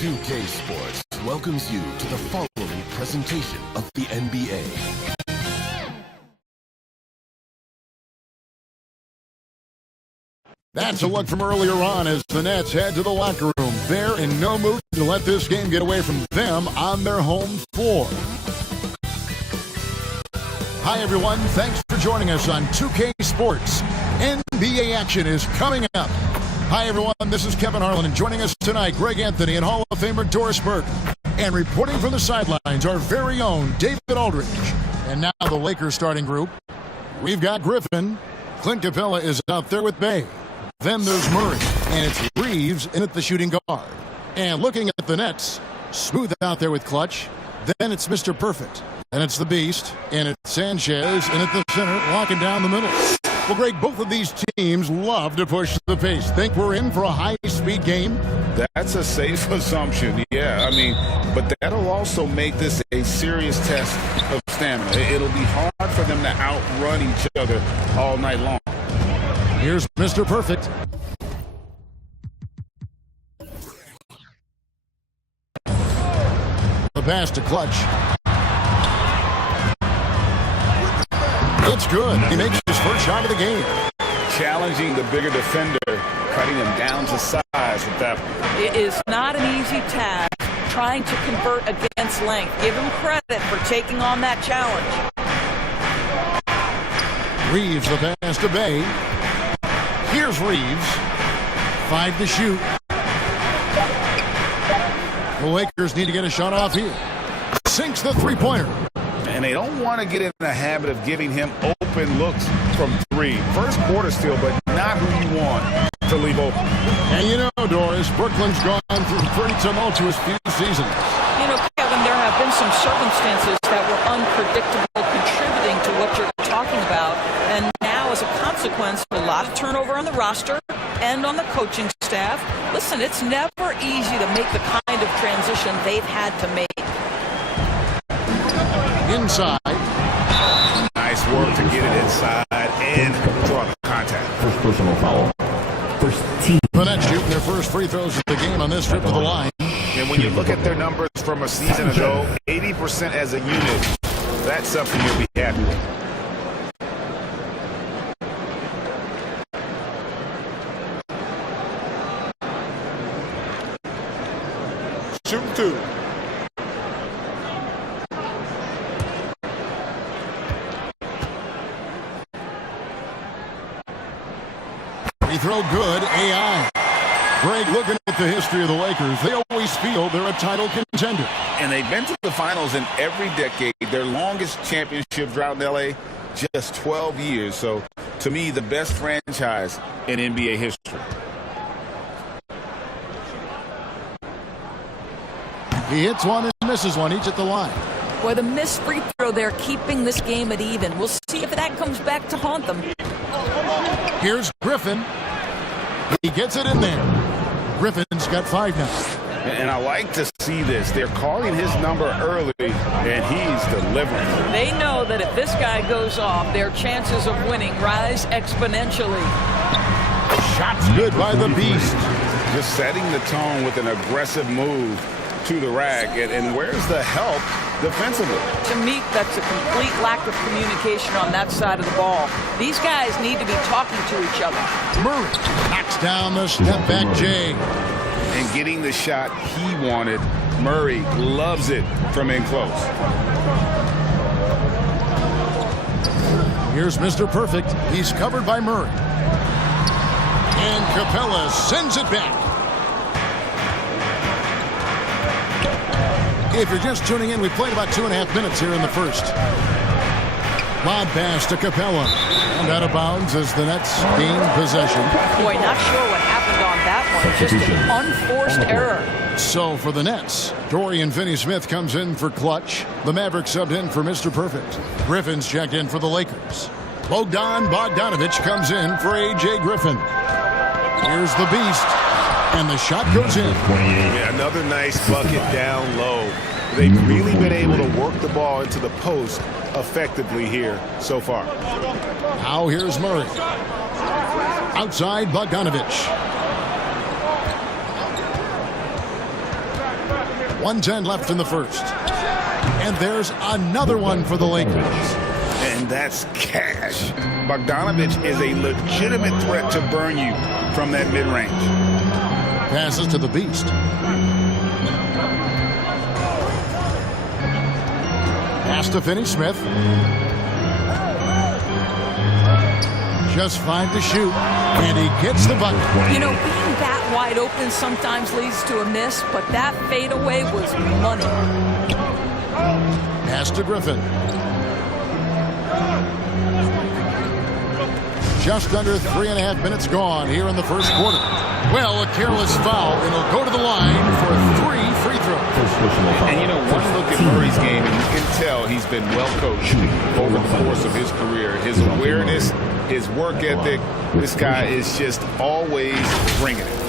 2K Sports welcomes you to the following presentation of the NBA. That's a look from earlier on as the Nets head to the locker room. They're in no mood to let this game get away from them on their home floor. Hi, everyone. Thanks for joining us on 2K Sports. NBA action is coming up. Hi, everyone. This is Kevin Harlan, and joining us tonight, Greg Anthony and Hall of Famer Doris Burke. And reporting from the sidelines, our very own David Aldridge. And now the Lakers starting group. We've got Griffin. Clint Capella is out there with Bay. Then there's Murray, and it's Reeves in at the shooting guard. And looking at the Nets, Smooth out there with Clutch. Then it's Mr. Perfect. And it's the Beast, and it's Sanchez in at the center, locking down the middle. Well, Greg, both of these teams love to push the pace. Think we're in for a high-speed game? That's a safe assumption, yeah. I mean, but that'll also make this a serious test of stamina. It'll be hard for them to outrun each other all night long. Here's Mr. Perfect. The pass to Clutch. It's good. He makes his first shot of the game. Challenging the bigger defender, cutting him down to size with that one. It is not an easy task trying to convert against length. Give him credit for taking on that challenge. Reeves the pass to Bay. Here's Reeves. 5 to shoot. The Lakers need to get a shot off here. Sinks the three-pointer. And they don't want to get in the habit of giving him open looks from three. First quarter still, but not who you want to leave open. And you know, Doris, Brooklyn's gone through a pretty tumultuous few seasons. You know, Kevin, there have been some circumstances that were unpredictable contributing to what you're talking about. And now, as a consequence, a lot of turnover on the roster and on the coaching staff. Listen, it's never easy to make the kind of transition they've had to make. Inside. Nice work to get it inside and draw the contact. First personal foul. First team. The Nets shooting their first free throws of the game on this trip to the line. And when you look at their numbers from a season ago, 80% as a unit, that's something you'll be happy with. Shoot two. Free throw good, AI. Greg, looking at the history of the Lakers, they always feel they're a title contender. And they've been to the finals in every decade. Their longest championship drought in L.A., just 12 years. So, to me, the best franchise in NBA history. He hits one and misses one, each at the line. Boy, the missed free throw there, keeping this game at even. We'll see if that comes back to haunt them. Here's Griffin. He gets it in there. Griffin's got 5 now. And I like to see this. They're calling his number early, and he's delivering. They know that if this guy goes off, their chances of winning rise exponentially. Shots good by the Beast. Just setting the tone with an aggressive move to the rack. And where's the help defensively? To me, that's a complete lack of communication on that side of the ball. These guys need to be talking to each other. Murray knocks down the step-back J. And getting the shot he wanted. Murray loves it from in close. Here's Mr. Perfect. He's covered by Murray. And Capella sends it back. If you're just tuning in, we played about 2.5 minutes here in the first. Lob pass to Capella. And out of bounds as the Nets gain possession. Boy, not sure what happened on that one. Just an unforced error. So for the Nets, Dorian Finney-Smith comes in for Clutch. The Mavericks subbed in for Mr. Perfect. Griffin's checked in for the Lakers. Bogdanovich comes in for A.J. Griffin. Here's the Beast. And the shot goes in. Yeah, another nice bucket down low. They've really been able to work the ball into the post effectively here so far. Now here's Murray. Outside Bogdanovich. 1:10 left in the first. And there's another one for the Lakers. And that's cash. Bogdanovich is a legitimate threat to burn you from that mid-range. Passes to the Beast. Pass to Finney-Smith. Just 5 to shoot, and he gets the bucket. You know, being that wide open sometimes leads to a miss, but that fadeaway was money. Pass to Griffin. Just under 3.5 minutes gone here in the first quarter. Well, a careless foul, and he'll go to the line for 3 free throws. And you know, one look at Murray's game, and you can tell he's been well coached over the course of his career. His awareness, his work ethic, this guy is just always bringing it.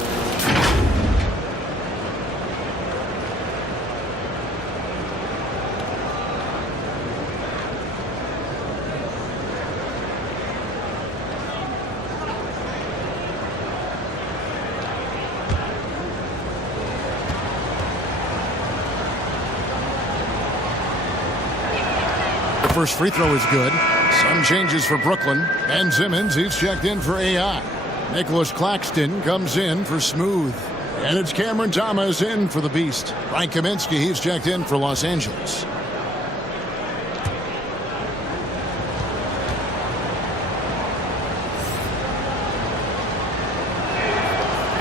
First free throw is good. Some changes for Brooklyn. Ben Simmons, he's checked in for AI. Nicholas Claxton comes in for Smooth. And it's Cameron Thomas in for the Beast. Frank Kaminsky, he's checked in for Los Angeles.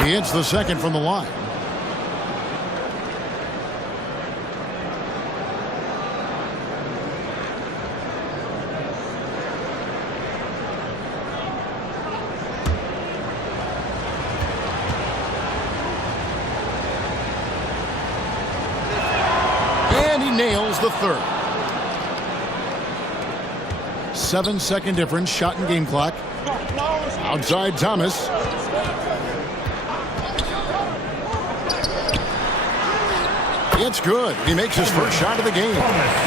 He hits the second from the line. Nails the third. 7-second difference, shot and game clock. Outside Thomas. It's good. He makes his first shot of the game.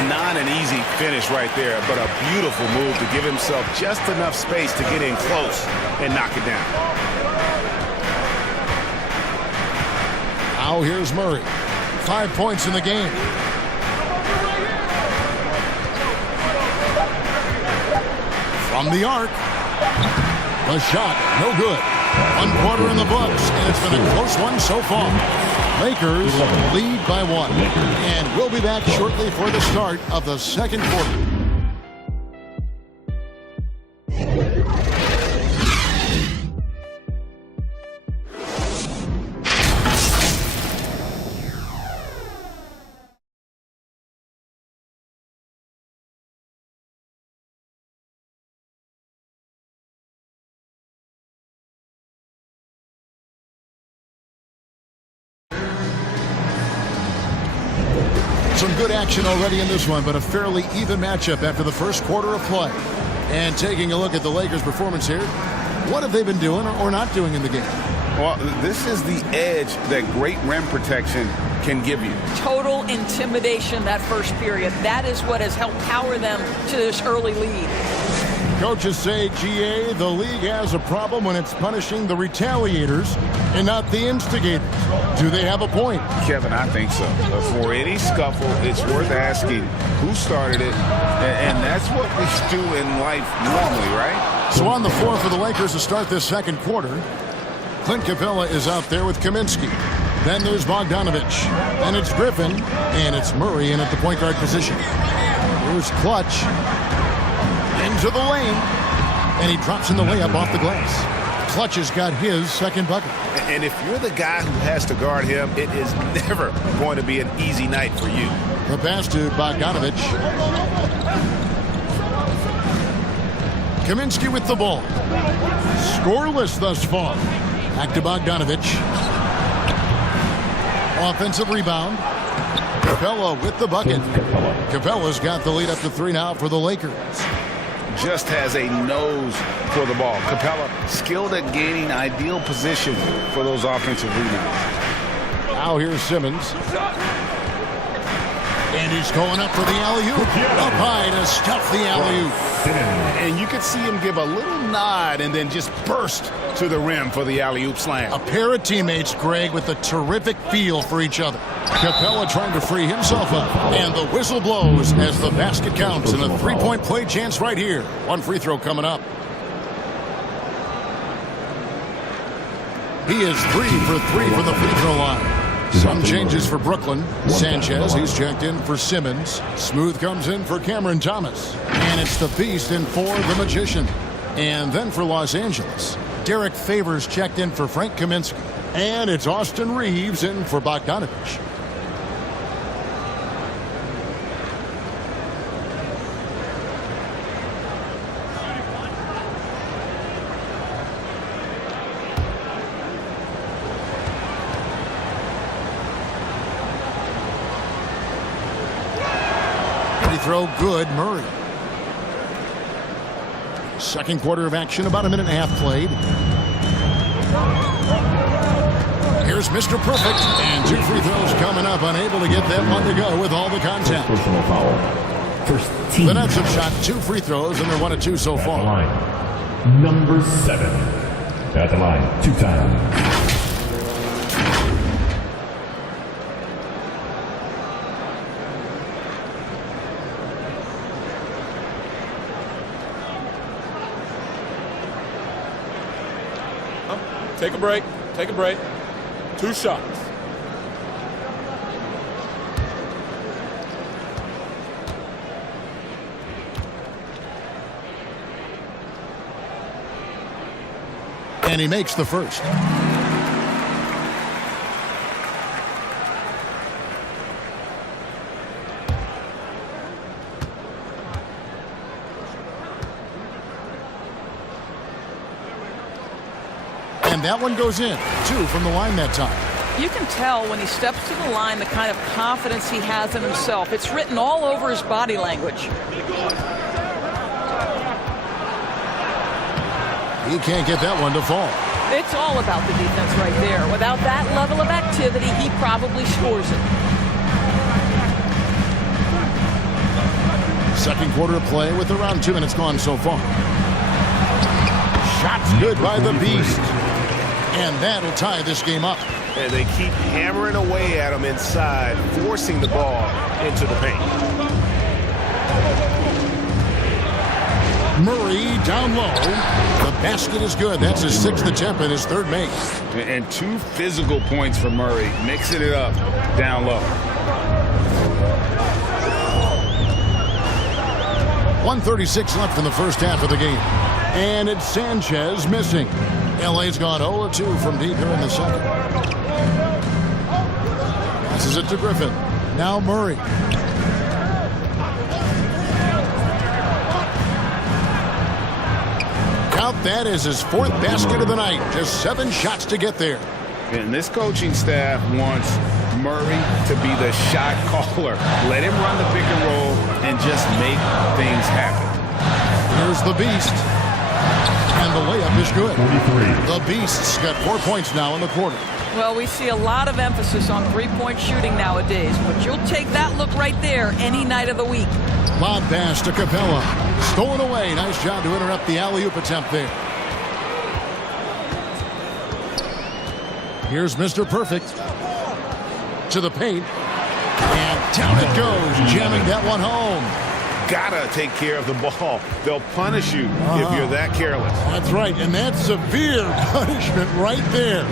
Not an easy finish right there, but a beautiful move to give himself just enough space to get in close and knock it down. Now here's Murray. 5 points in the game. From the arc. The shot, no good. 1 quarter in the books, and it's been a close one so far. Lakers lead by 1. And we'll be back shortly for the start of the second quarter. Some good action already in this one, but a fairly even matchup after the first quarter of play. And taking a look at the Lakers' performance here, what have they been doing or not doing in the game? Well, this is the edge that great rim protection can give you. Total intimidation that first period. That is what has helped power them to this early lead. Coaches say, GA, the league has a problem when it's punishing the retaliators and not the instigators. Do they have a point? Kevin, I think so. For any scuffle, it's worth asking who started it, and that's what we do in life normally, right? So on the floor for the Lakers to start this second quarter, Clint Capella is out there with Kaminsky. Then there's Bogdanovich. Then it's Griffin, and it's Murray in at the point guard position. Here's Clutch. Into the lane, and he drops in the layup off the glass. Clutch has got his second bucket. And if you're the guy who has to guard him, it is never going to be an easy night for you. The pass to Bogdanovich. Kaminsky with the ball. Scoreless thus far. Back to Bogdanovich. Offensive rebound. Capella with the bucket. Capella's got the lead up to 3 now for the Lakers. Just has a nose for the ball. Capella skilled at gaining ideal position for those offensive rebounds. Now here's Simmons. And he's going up for the alley-oop. Up high to stuff the alley-oop. And you could see him give a little nod and then just burst to the rim for the alley-oop slam. A pair of teammates, Greg, with a terrific feel for each other. Capella trying to free himself up. And the whistle blows as the basket counts. And a three-point play chance right here. One free throw coming up. He is 3 for 3 from the free throw line. Some changes for Brooklyn. Sanchez, he's checked in for Simmons. Smooth comes in for Cameron Thomas. And it's the Beast in for the Magician. And then for Los Angeles, Derek Favors checked in for Frank Kaminsky. And it's Austin Reeves in for Bogdanovich. Throw good, Murray. Second quarter of action, about a minute and a half played. Here's Mr. Perfect, and 2 free throws coming up, unable to get that one to go with all the contact. Personal foul. First team. The Nets have shot 2 free throws, and they're 1 of 2 so far. At the line. Number 7. At the line, 2 times. Take a break. Take a break. 2 shots. And he makes the first. And that one goes in. 2 from the line that time. You can tell when he steps to the line the kind of confidence he has in himself. It's written all over his body language. He can't get that one to fall. It's all about the defense right there. Without that level of activity, he probably scores it. Second quarter of play with around 2 minutes gone so far. Shots good by the Beast. And that'll tie this game up. And they keep hammering away at him inside, forcing the ball into the paint. Murray down low. The basket is good. That's his 6th attempt and his 3rd make. And 2 physical points for Murray, mixing it up down low. 1:36 left in the first half of the game. And it's Sanchez missing. LA's gone 0-2 from deep here in the second. Passes it to Griffin. Now Murray. Count that as his 4th basket of the night. Just 7 shots to get there. And this coaching staff wants Murray to be the shot caller. Let him run the pick and roll and just make things happen. Here's the Beast. And the layup is good. 43. The Beast's got 4 points now in the quarter. Well, we see a lot of emphasis on three-point shooting nowadays, but you'll take that look right there any night of the week. Lob pass to Capella. Stolen away. Nice job to interrupt the alley-oop attempt there. Here's Mr. Perfect. To the paint. And down it goes. Jamming that one home. Gotta take care of the ball. They'll punish you if you're that careless. That's right, and that's severe punishment right there.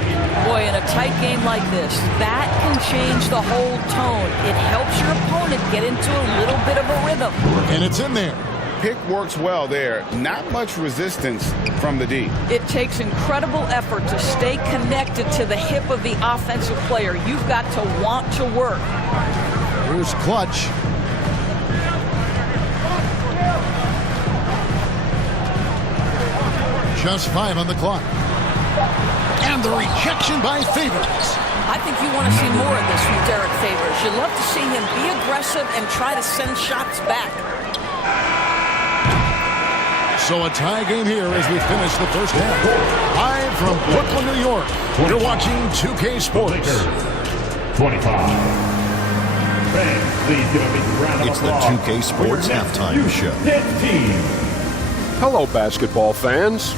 Boy, in a tight game like this, that can change the whole tone. It helps your opponent get into a little bit of a rhythm. And it's in there. Pick works well there. Not much resistance from the D. It takes incredible effort to stay connected to the hip of the offensive player. You've got to want to work. Here's Clutch. Just 5 on the clock. And the rejection by Favors. I think you want to see more of this from Derek Favors. You'd love to see him be aggressive and try to send shots back. So a tie game here as we finish the first half. Live from Brooklyn, New York. You're watching 2K Sports. 25. Fans, please give a big round of It's the applause 2K Sports for your next Halftime Show. Houston team. Hello, basketball fans.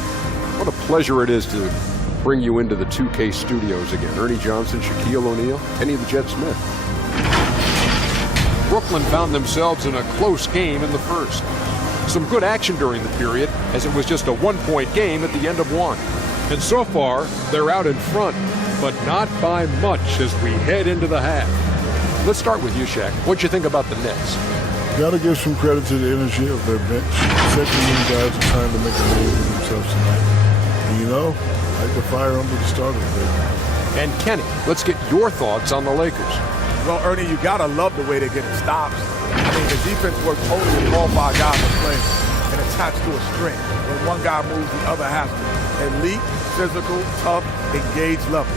What a pleasure it is to bring you into the 2K studios again. Ernie Johnson, Shaquille O'Neal, Kenny the Jet Smith. Brooklyn found themselves in a close game in the first. Some good action during the period, as it was just a one-point game at the end of one. And so far, they're out in front, but not by much as we head into the half. Let's start with you, Shaq. What'd you think about the Nets? Got to give some credit to the energy of their bench. Second young guys are trying to make a name for themselves tonight. And you know, I like the fire under the starters, baby. And Kenny, let's get your thoughts on the Lakers. Well, Ernie, you got to love the way they're getting stops. I mean, the defense works totally with all five guys are playing and attached to a string. When one guy moves, the other has to. Elite, physical, tough, engaged level.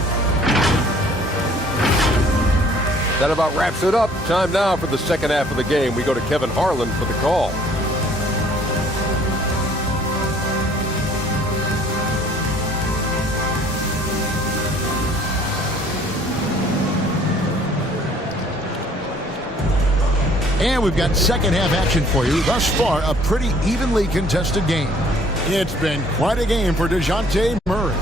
That about wraps it up. Time now for the second half of the game. We go to Kevin Harlan for the call. And we've got second half action for you. Thus far, a pretty evenly contested game. It's been quite a game for DeJounte Murray.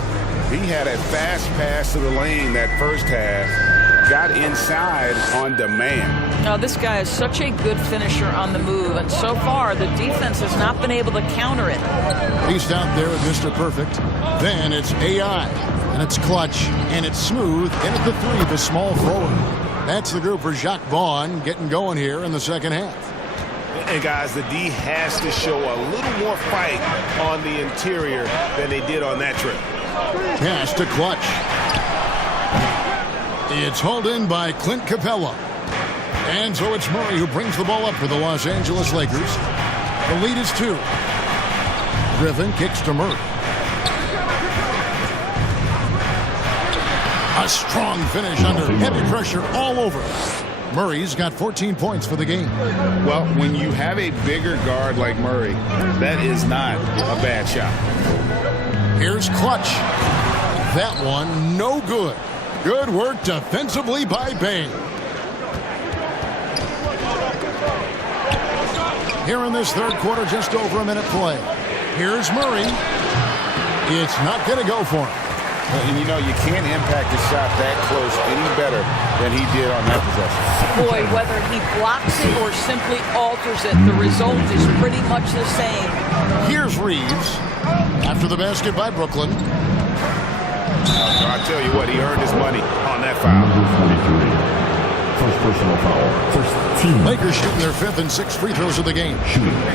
He had a fast pass to the lane that first half. Got inside on demand. Now, this guy is such a good finisher on the move, and so far the defense has not been able to counter it. He's out there with Mr. Perfect. Then it's AI, and it's clutch, and it's smooth, and at the three, the small forward. That's the group for Jacques Vaughn getting going here in the second half. And guys, the D has to show a little more fight on the interior than they did on that trip. Pass to Clutch. It's hauled in by Clint Capella. And so it's Murray who brings the ball up for the Los Angeles Lakers. The lead is 2. Griffin kicks to Murray. A strong finish under heavy pressure all over. Murray's got 14 points for the game. Well, when you have a bigger guard like Murray, that is not a bad shot. Here's Clutch. That one no good. Good work defensively by Bain. Here in this third quarter, just over a minute play. Here's Murray. It's not going to go for him. And you know, you can't impact a shot that close any better than he did on that possession. Boy, whether he blocks it or simply alters it, the result is pretty much the same. Here's Reeves. After the basket by Brooklyn. I tell you what, he earned his money on that foul. First personal foul. First team. Lakers shooting their 5th and 6th free throws of the game.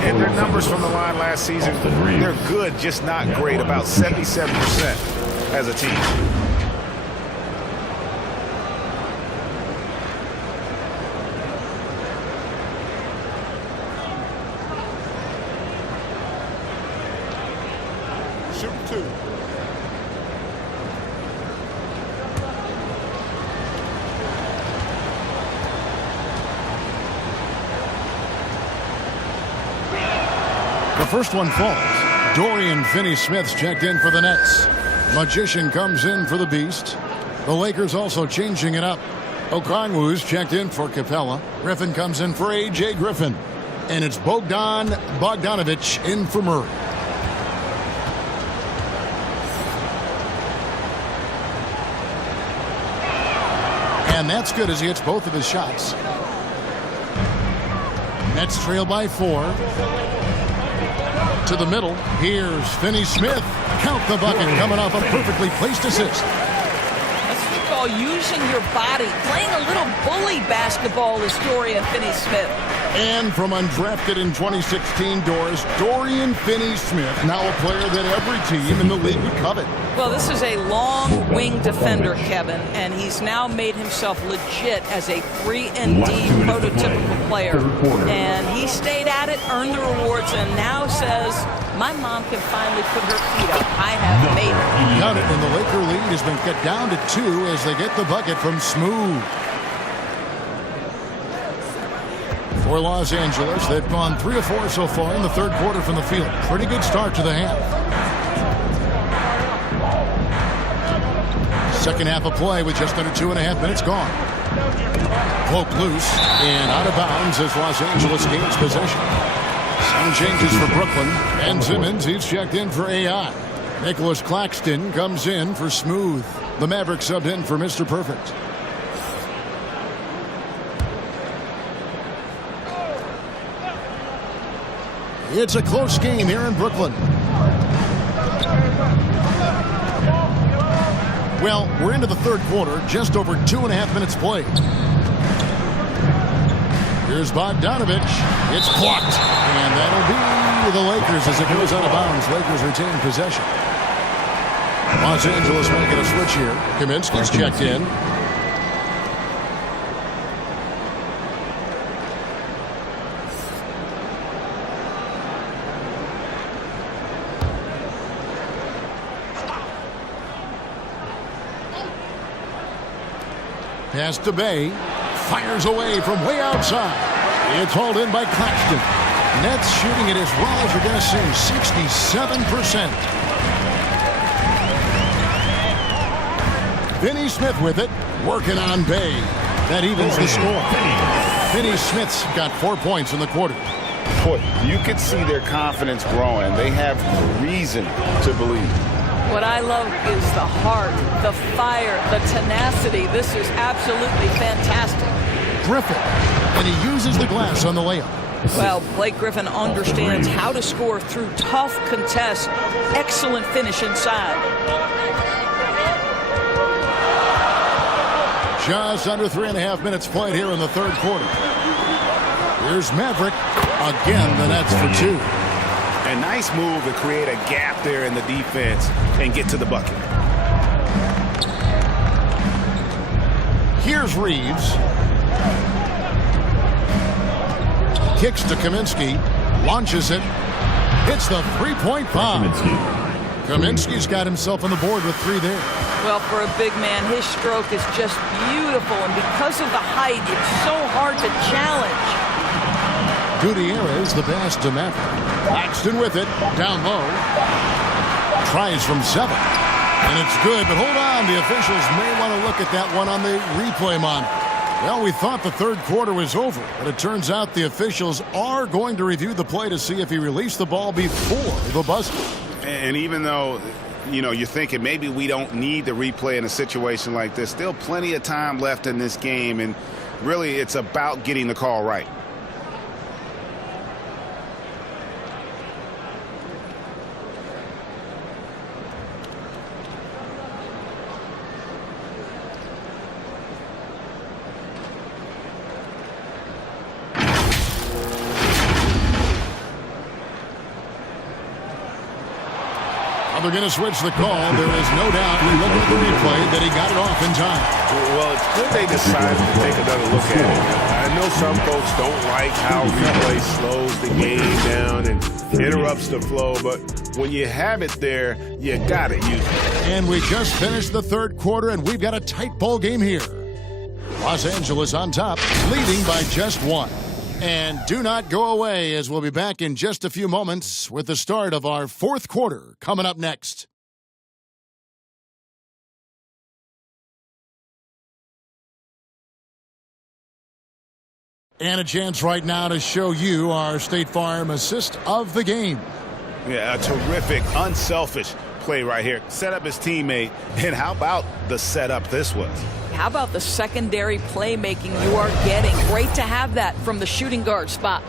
And their numbers from the line last season, they're good, just not great. About 77% as a team. Shooting 2. The first one falls. Dorian Finney-Smith's checked in for the Nets. Magician comes in for the Beast. The Lakers also changing it up. Okongwu's checked in for Capella. Griffin comes in for A.J. Griffin. And it's Bogdan Bogdanovic in for Murray. And that's good as he hits both of his shots. Nets trail by 4. To the middle. Here's Finney-Smith. Count the bucket coming off a perfectly placed assist. That's what we call using your body. Playing a little bully basketball is Dorian Finney-Smith. And from undrafted in 2016 doors, Dorian Finney-Smith, now a player that every team in the league would covet. Well, this is a long wing defender, Kevin, and he's now made himself legit as a 3-and-D prototypical player. And he stayed at it, earned the rewards, and now says, my mom can finally put her feet up. I have made it. Got it, and the Laker lead has been cut down to 2 as they get the bucket from Smooth. For Los Angeles, they've gone 3 of 4 so far in the third quarter from the field. Pretty good start to the half. Second half of play with just under 2.5 minutes gone. Poke loose and out of bounds as Los Angeles gains possession. Some changes for Brooklyn. Ben Simmons, he's checked in for AI. Nicholas Claxton comes in for Smooth. The Mavericks sub in for Mr. Perfect. It's a close game here in Brooklyn. Well, we're into the third quarter, just over 2.5 minutes played. Here's Bogdanovich. It's blocked. And that'll be the Lakers as it goes out of bounds. Lakers retain possession. Los Angeles making a switch here. Kaminsky's checked in. Pass to Bay. Fires away from way outside. It's hauled in by Claxton. Nets shooting it as well as you're going to see, 67%. Finney Smith with it, working on Bay. That evens the score. Finney Smith's got 4 points in the quarter. Boy, you could see their confidence growing. They have reason to believe. What I love is the heart, the fire, the tenacity. This is absolutely fantastic. Griffin, and he uses the glass on the layup. Well, Blake Griffin understands how to score through tough contests. Excellent finish inside. Just under 3.5 minutes played here in the third quarter. Here's Maverick. Again, the Nets for two. A nice move to create a gap there in the defense and get to the bucket. Here's Reeves. Kicks to Kaminsky. Launches it. Hits the three-point bomb. Kaminsky's got himself on the board with 3 there. Well, for a big man, his stroke is just beautiful. And because of the height, it's so hard to challenge. Gutierrez, the pass to Maverick. Claxton with it, down low. Tries from 7. And it's good, but hold on. The officials may want to look at that one on the replay monitor. Well, we thought the third quarter was over, but it turns out the officials are going to review the play to see if he released the ball before the buzzer. And even though, you're thinking maybe we don't need the replay in a situation like this, still plenty of time left in this game, and really it's about getting the call right. They're going to switch the call. There is no doubt, looking at the replay, that he got it off in time. Well, it's good they decided to take another look at it. I know some folks don't like how replay slows the game down and interrupts the flow, but when you have it there, you got to use it. And we just finished the third quarter, and we've got a tight ball game here. Los Angeles on top, leading by just 1. And do not go away, as we'll be back in just a few moments with the start of our fourth quarter coming up next. And a chance right now to show you our State Farm assist of the game. Yeah, a terrific, unselfish play right here. Set up his teammate, and how about the setup this was? How about the secondary playmaking you are getting? Great to have that from the shooting guard spot.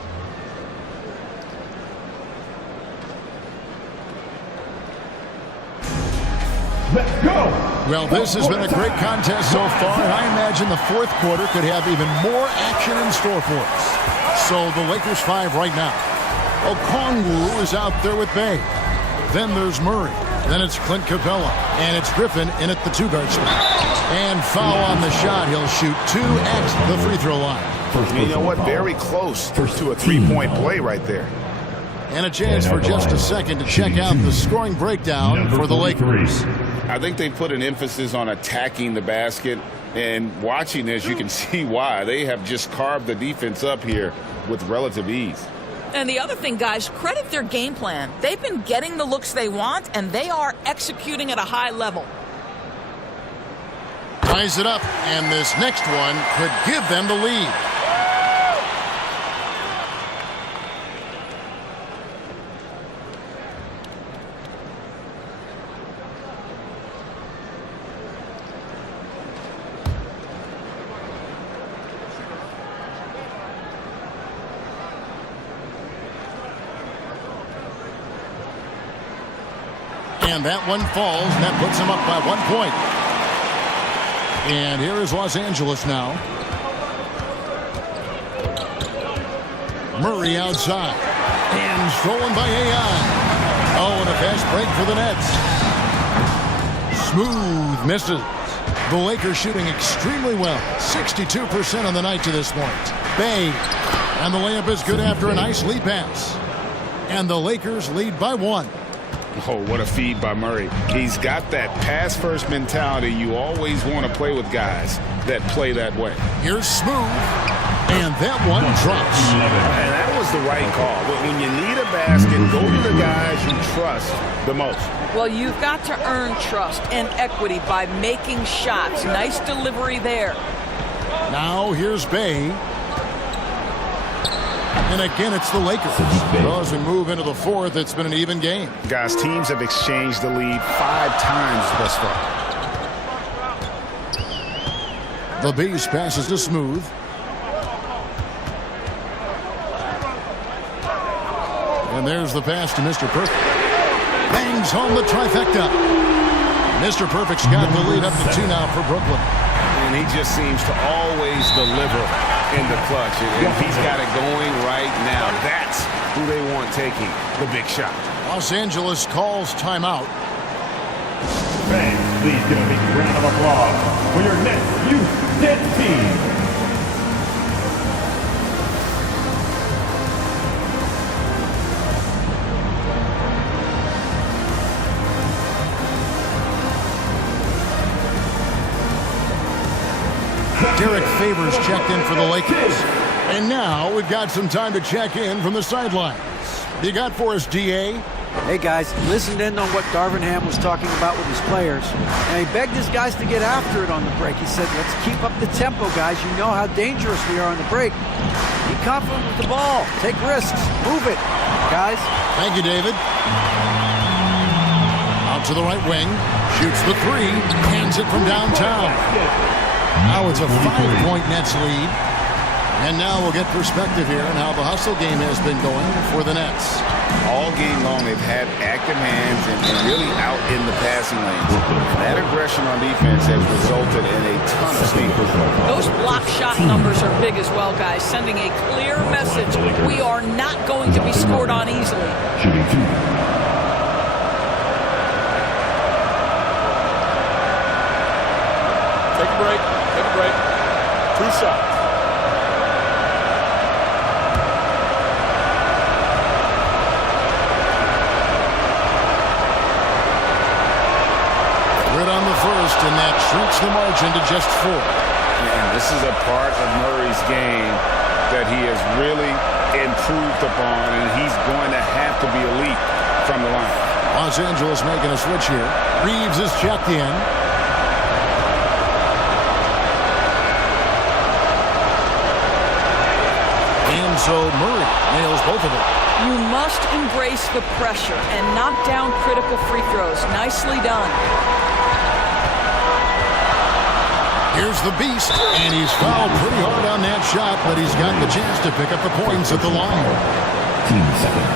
Let's go! Well, this has been a great contest so far, and I imagine the fourth quarter could have even more action in store for us. So the Lakers 5 right now. Okongwu is out there with Bay. Then there's Murray. Then it's Clint Capella. And it's Griffin in at the 2-guard spot. And foul on the shot. He'll shoot 2 at the free throw line. You know what? Very close to a 3-point play right there. And a chance for just a second to check out the scoring breakdown for the Lakers. I think they put an emphasis on attacking the basket. And watching this, you can see why. They have just carved the defense up here with relative ease. And the other thing, guys, credit their game plan. They've been getting the looks they want, and they are executing at a high level. Ties it up, and this next one could give them the lead. And that one falls, and that puts them up by 1 point. And here is Los Angeles now. Murray outside. And stolen by AI. Oh, and a fast break for the Nets. Smooth misses. The Lakers shooting extremely well. 62% on the night to this point. Bay. And the layup is good after a nice lead pass. And the Lakers lead by 1. Oh, what a feed by Murray. He's got that pass-first mentality. You always want to play with guys that play that way. Here's Smooth. And that one drops. And that was the right call. When you need a basket, go to the guys you trust the most. Well, you've got to earn trust and equity by making shots. Nice delivery there. Now here's Bay. And again, it's the Lakers. So as we move into the fourth, it's been an even game. Guys, teams have exchanged the lead 5 times thus far. The Beast passes to Smooth. And there's the pass to Mr. Perfect. Bangs home the trifecta. Mr. Perfect's got the lead up to 2 now for Brooklyn. And he just seems to always deliver in the clutch. And if he's got it going right now, that's who they want taking the big shot. Los Angeles calls timeout. Fans, please give a big round of applause for your next youth Nets team. Derek Favors checked in for the Lakers. And now we've got some time to check in from the sidelines. What do you got for us, DA? Hey guys, listened in on what Darvin Ham was talking about with his players. And he begged his guys to get after it on the break. He said, let's keep up the tempo, guys. You know how dangerous we are on the break. Be confident with the ball. Take risks. Move it, guys. Thank you, David. Out to the right wing. Shoots the 3. Hands it from downtown. Now it's a 5-point Nets lead. And now we'll get perspective here on how the hustle game has been going for the Nets. All game long, they've had active hands and really out in the passing lanes. That aggression on defense has resulted in a ton of steals. Those block shot numbers are big as well, guys, sending a clear message. We are not going to be scored on easily. Shooting 2. Take a break. Take a break. 2 shots. On the first, and that shrinks the margin to just 4. And this is a part of Murray's game that he has really improved upon, and he's going to have to be elite from the line. Los Angeles making a switch here. Reeves is checked in. And so Murray nails both of them. You must embrace the pressure and knock down critical free throws. Nicely done. Here's the Beast, and he's fouled pretty hard on that shot, but he's got the chance to pick up the points at the line. Team second.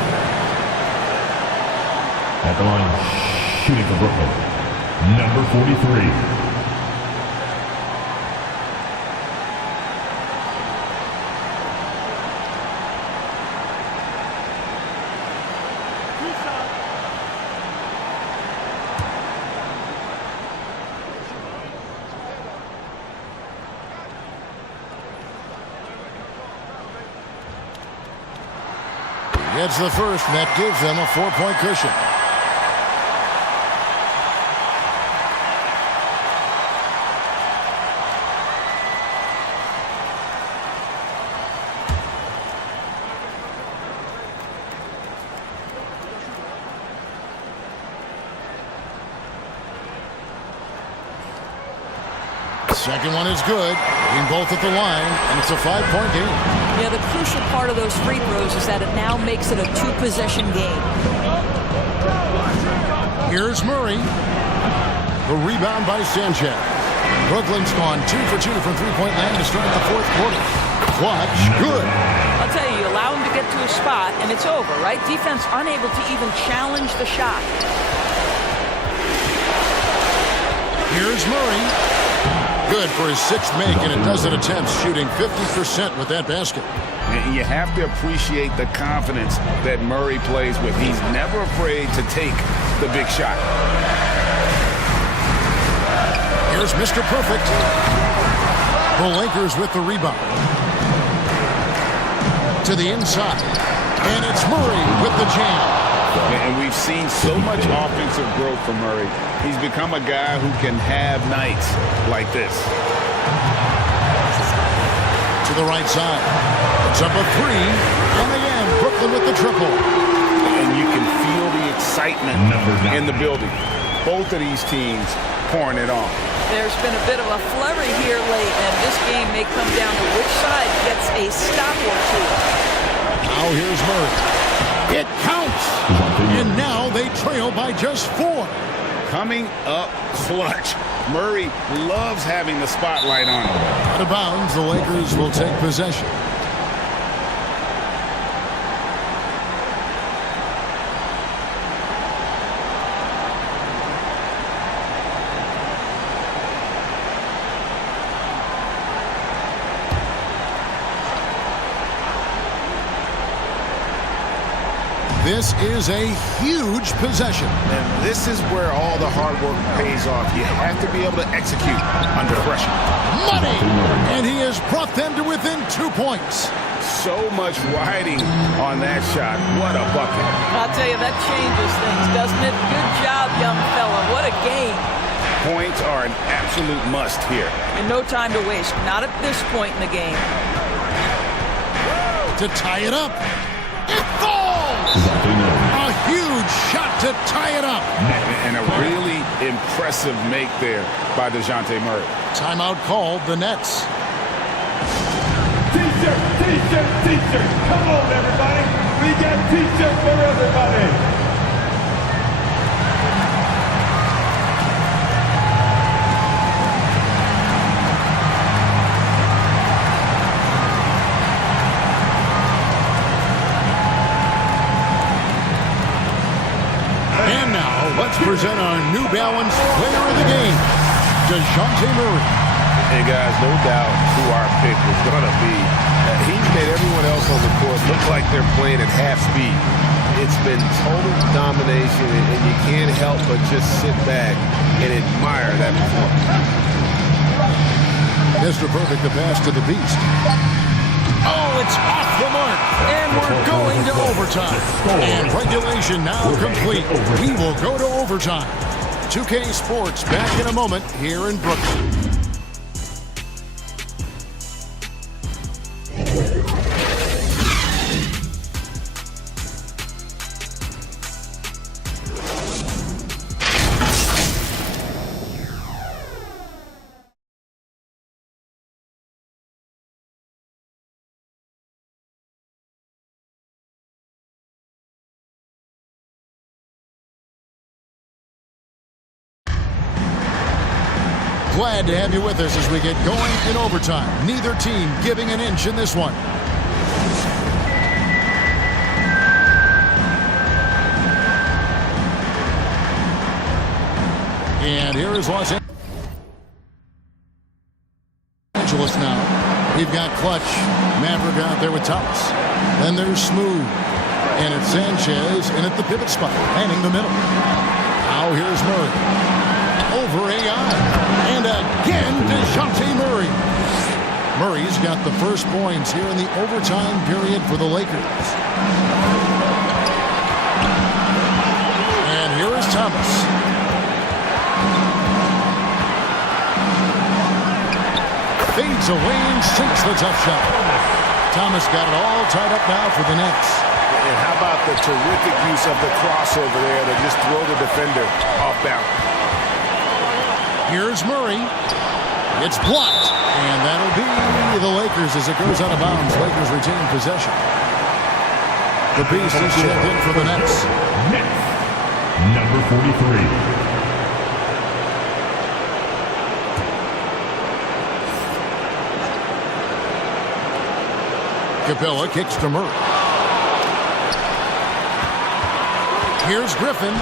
At the line, shooting for Brooklyn, number 43. Gets the first, and that gives them a 4-point cushion. Second one is good. Being both at the line, and it's a 5-point game. Yeah, the crucial part of those free throws is that it now makes it a 2-possession game. Here's Murray. The rebound by Sanchez. Brooklyn's gone 2 for 2 from three-point land to start the fourth quarter. Clutch, good. I'll tell you, you allow him to get to a spot, and it's over, right? Defense unable to even challenge the shot. Here's Murray. Good for his sixth make in a dozen attempts, shooting 50% with that basket. And you have to appreciate the confidence that Murray plays with. He's never afraid to take the big shot. Here's Mr. Perfect. The Lakers with the rebound. To the inside. And it's Murray with the jam. And we've seen so much offensive growth from Murray. He's become a guy who can have nights like this. To the right side. It's up a three. And again, Brooklyn with the triple. And you can feel the excitement in the building. Both of these teams pouring it on. There's been a bit of a flurry here late, and this game may come down to which side gets a stop or two. Now here's Murray. It counts! And now they trail by just 4. Coming up clutch. Murray loves having the spotlight on him. Out of bounds, the Lakers will take possession. This is a huge possession. And this is where all the hard work pays off. You have to be able to execute under pressure. Money! And he has brought them to within 2 points. So much riding on that shot. What a bucket. I'll tell you, that changes things, doesn't it? Good job, young fella. What a game. Points are an absolute must here. And no time to waste. Not at this point in the game. To tie it up. It falls! A huge shot to tie it up. And a really impressive make there by DeJounte Murray. Timeout called, the Nets. T-shirt, T-shirt, T-shirt. Come on, everybody. We got T-shirts for everybody. Let's present our New Balance player of the game, DeJounte Murray. Hey, guys, no doubt who our pick was going to be. He's made everyone else on the court look like they're playing at half speed. It's been total domination, and you can't help but just sit back and admire that performance. Mr. Perfect, the pass to the Beast. Oh, it's off the mark, and we're going to overtime. And regulation now complete. We will go to overtime. 2K Sports back in a moment here in Brooklyn. Glad to have you with us as we get going in overtime. Neither team giving an inch in this one. And here is Los Angeles now. We've got Clutch. Maverick out there with Thomas. Then there's Smooth. And it's Sanchez in at the pivot spot, manning the middle. Now here's Murray. Over AI. And again, DeJounte Murray. Murray's got the first points here in the overtime period for the Lakers. And here is Thomas. Fades away and sinks the tough shot. Thomas got it all tied up now for the Nets. And how about the terrific use of the crossover there to just throw the defender off balance? Here's Murray. It's blocked, and that'll be the Lakers as it goes out of bounds. Lakers retain possession. The Beast is checked in for the Nets. Nets, number 43. Capella kicks to Murray. Here's Griffin.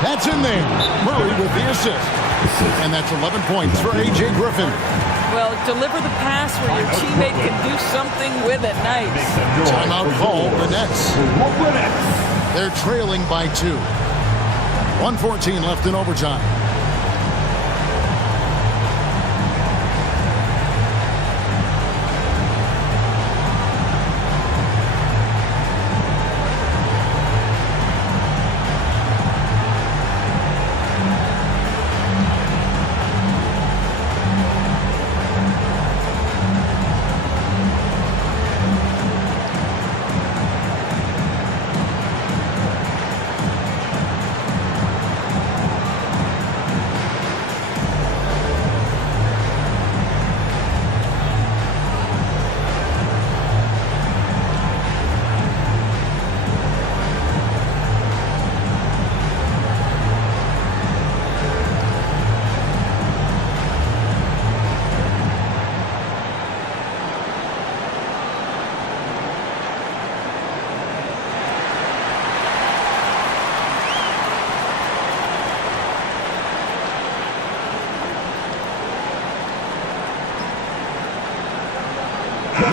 That's in there. Murray with the assist. And that's 11 points for A.J. Griffin. Well, deliver the pass where your teammate can do something with it. Nice. Timeout call, the Nets. They're trailing by 2. 1:14 left in overtime.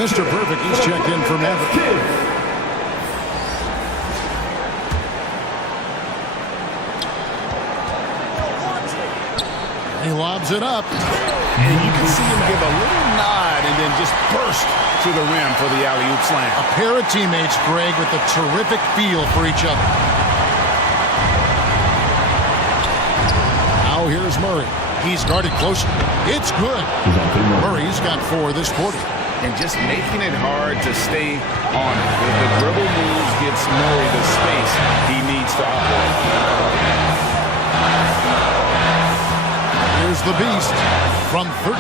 Mr. Perfect, he's checked in for Maverick. He lobs it up. And you can see him give a little nod and then just burst to the rim for the alley-oop slam. A pair of teammates, Greg, with a terrific feel for each other. Now here's Murray. He's guarded close. It's good. Murray's got 4 this quarter. And just making it hard to stay on it. If the dribble moves gets Murray the space he needs to operate. Here's the Beast from 13.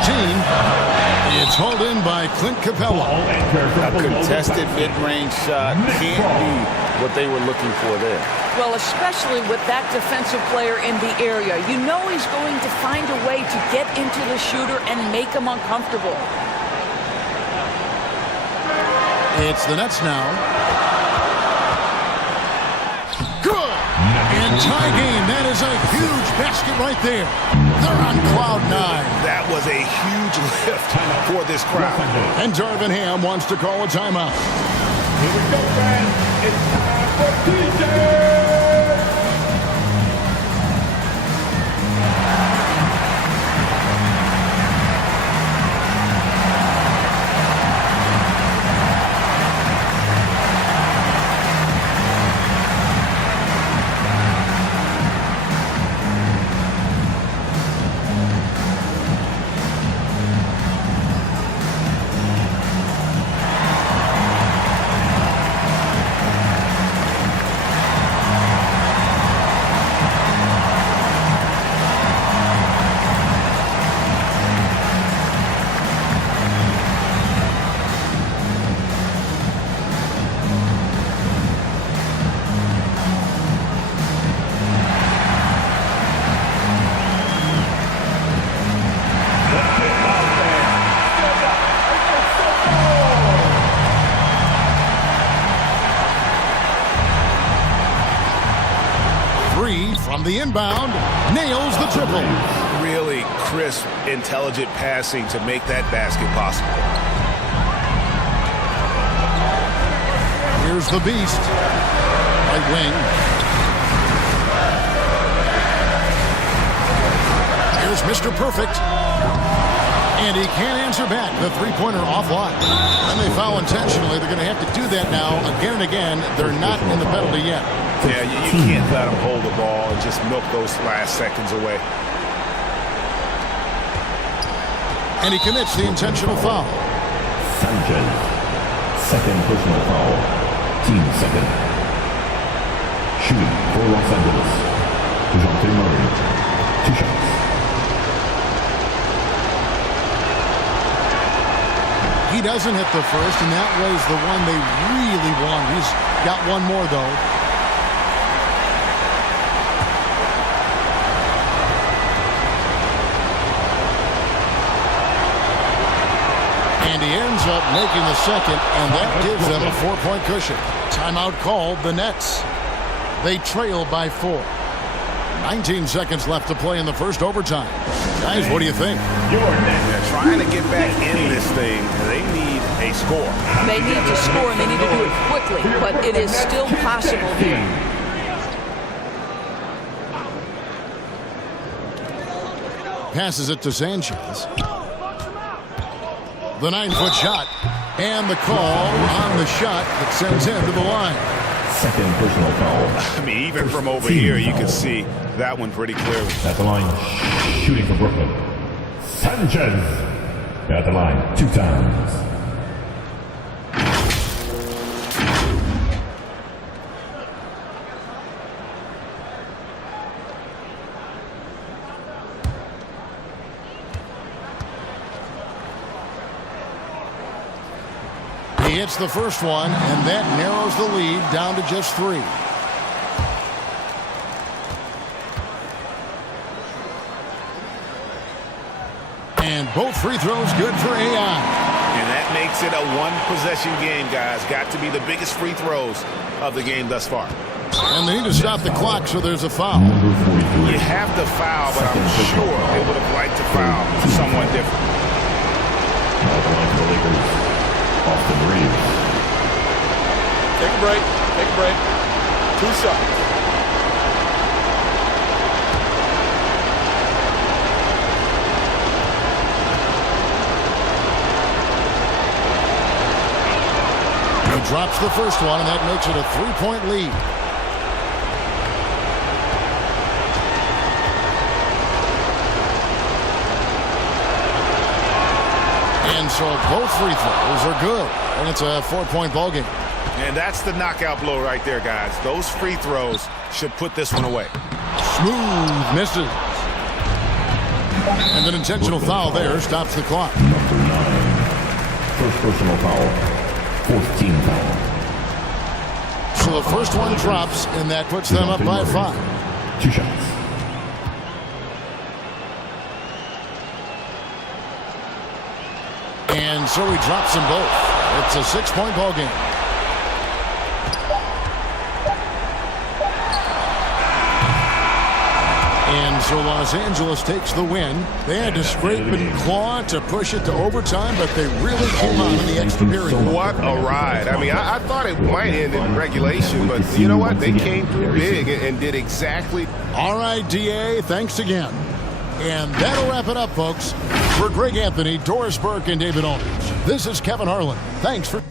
It's hauled in by Clint Capella. A contested mid-range shot can't be what they were looking for there. Well, especially with that defensive player in the area. You know he's going to find a way to get into the shooter and make him uncomfortable. It's the Nets now. Good! And tie game. That is a huge basket right there. They're on cloud 9. That was a huge lift for this crowd. And Darvin Ham wants to call a timeout. Here we go, fans. It's time for DJ. From the inbound, nails the triple. Really crisp, intelligent passing to make that basket possible. Here's the Beast. Right wing. Here's Mr. Perfect. And he can't answer back. The three-pointer offline. And they foul intentionally. They're going to have to do that now again and again. They're not in the penalty yet. Yeah, you can't let them hold the ball and just milk those last seconds away. And he commits the intentional foul. Sanchez, second personal foul. Team second. Shooting for Los Angeles. DeJounte Murray, 2 shots. He doesn't hit the first, and that was the one they really wanted. He's got one more, though. And he ends up making the second, and that gives them a 4-point cushion. Timeout called, the Nets. They trail by 4. 19 seconds left to play in the first overtime. Guys, what do you think? They're trying to get back in this thing. They need a score. They need to score, and they need to do it quickly, but it is still possible here. Passes it to Sanchez. The 9-foot shot. And the call on the shot that sends him to the line. Second personal foul. I mean, even from over here, you can see that one pretty clearly. At the line, shooting for Brooklyn. Sanchez. At the line, 2 times. He hits the first one, and that narrows the lead down to just 3. And both free throws good for AI. And that makes it a one-possession game, guys. Got to be the biggest free throws of the game thus far. And they need to stop the clock, so there's a foul. You have to foul, but I'm sure they would have liked to foul someone different. At the line for the Lakers. Austin Reeves. Take a break. Take a break. 2 shots. He drops the first one, and that makes it a 3-point lead. And so both free throws are good, and it's a 4-point ball game. And that's the knockout blow right there, guys. Those free throws should put this one away. Smooth misses. And an intentional foul there stops the clock. Number 9. First personal foul. 14 foul. So the first one drops, and that puts them up by 5. 2 shots. And so he drops them both. It's a 6-point ball game. And so Los Angeles takes the win. They had to scrape and claw to push it to overtime, but they really came out in the extra period. What a ride. I mean, I thought it might end in regulation, but you know what? They came through big and did exactly. All right, DA, thanks again. And that'll wrap it up, folks. For Greg Anthony, Doris Burke, and David Aldridge, this is Kevin Harlan. Thanks for...